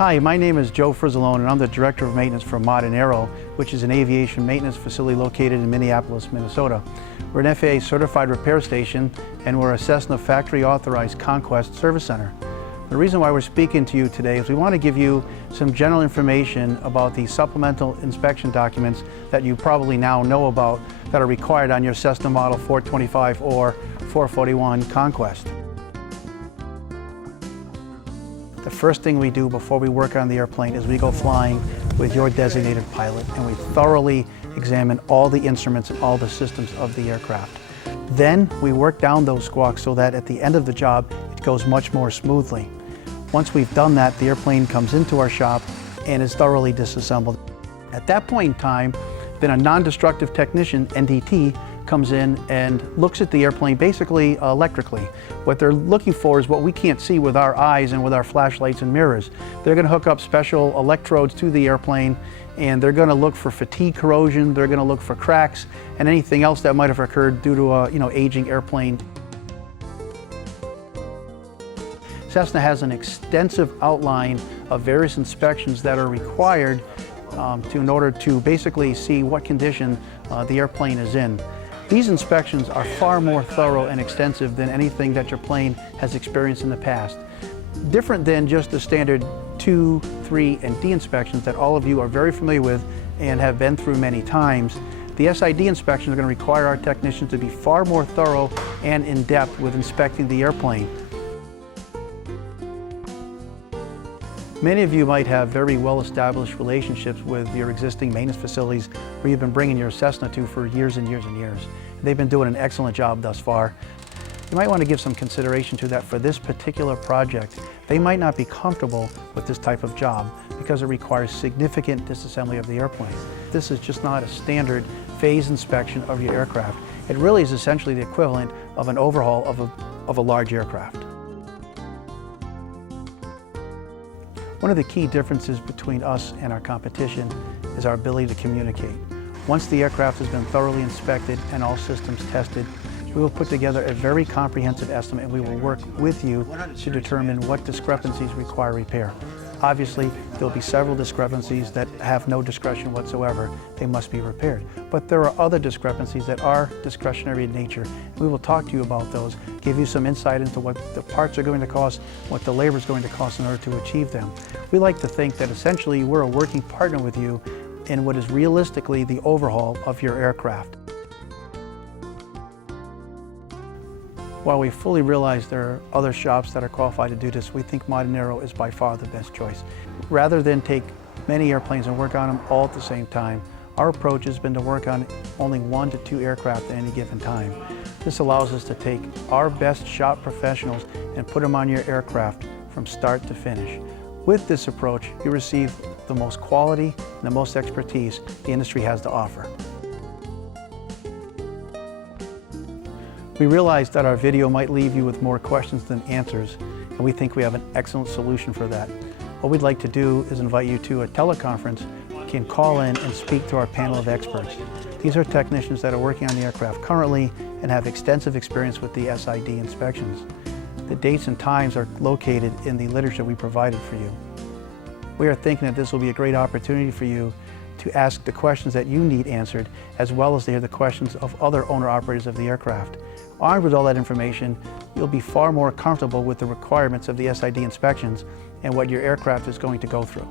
Hi, my name is Joe Frizzalone and I'm the Director of Maintenance for Aero, which is an aviation maintenance facility located in Minneapolis, Minnesota. We're an FAA certified repair station and we're a Cessna factory authorized Conquest service center. The reason why we're speaking to you today is we want to give you some general information about the supplemental inspection documents that you probably now know about that are required on your Cessna Model 425 or 441 Conquest. The first thing we do before we work on the airplane is we go flying with your designated pilot and we thoroughly examine all the instruments and all the systems of the aircraft. Then we work down those squawks so that at the end of the job it goes much more smoothly. Once we've done that, the airplane comes into our shop and is thoroughly disassembled. At that point in time, then a non-destructive technician, NDT, comes in and looks at the airplane basically electrically. What they're looking for is what we can't see with our eyes and with our flashlights and mirrors. They're going to hook up special electrodes to the airplane and they're going to look for fatigue corrosion, they're going to look for cracks and anything else that might have occurred due to a aging airplane. Cessna has an extensive outline of various inspections that are required in order to basically see what condition the airplane is in. These inspections are far more thorough and extensive than anything that your plane has experienced in the past. Different than just the standard 2, 3, and D inspections that all of you are very familiar with and have been through many times. The SID inspections are going to require our technicians to be far more thorough and in-depth with inspecting the airplane. Many of you might have very well-established relationships with your existing maintenance facilities where you've been bringing your Cessna to for years and years and years. They've been doing an excellent job thus far. You might want to give some consideration to that for this particular project. They might not be comfortable with this type of job because it requires significant disassembly of the airplane. This is just not a standard phase inspection of your aircraft. It really is essentially the equivalent of an overhaul of a large aircraft. One of the key differences between us and our competition is our ability to communicate. Once the aircraft has been thoroughly inspected and all systems tested, we will put together a very comprehensive estimate and we will work with you to determine what discrepancies require repair. Obviously, there will be several discrepancies that have no discretion whatsoever. They must be repaired. But there are other discrepancies that are discretionary in nature. We will talk to you about those, give you some insight into what the parts are going to cost, what the labor is going to cost in order to achieve them. We like to think that essentially we're a working partner with you in what is realistically the overhaul of your aircraft. While we fully realize there are other shops that are qualified to do this, we think Aero is by far the best choice. Rather than take many airplanes and work on them all at the same time, our approach has been to work on only 1 to 2 aircraft at any given time. This allows us to take our best shop professionals and put them on your aircraft from start to finish. With this approach, you receive the most quality and the most expertise the industry has to offer. We realize that our video might leave you with more questions than answers, and we think we have an excellent solution for that. What we'd like to do is invite you to a teleconference. You can call in and speak to our panel of experts. These are technicians that are working on the aircraft currently and have extensive experience with the SID inspections. The dates and times are located in the literature we provided for you. We are thinking that this will be a great opportunity for you to ask the questions that you need answered, as well as to hear the questions of other owner-operators of the aircraft. Armed with all that information, you'll be far more comfortable with the requirements of the SID inspections and what your aircraft is going to go through.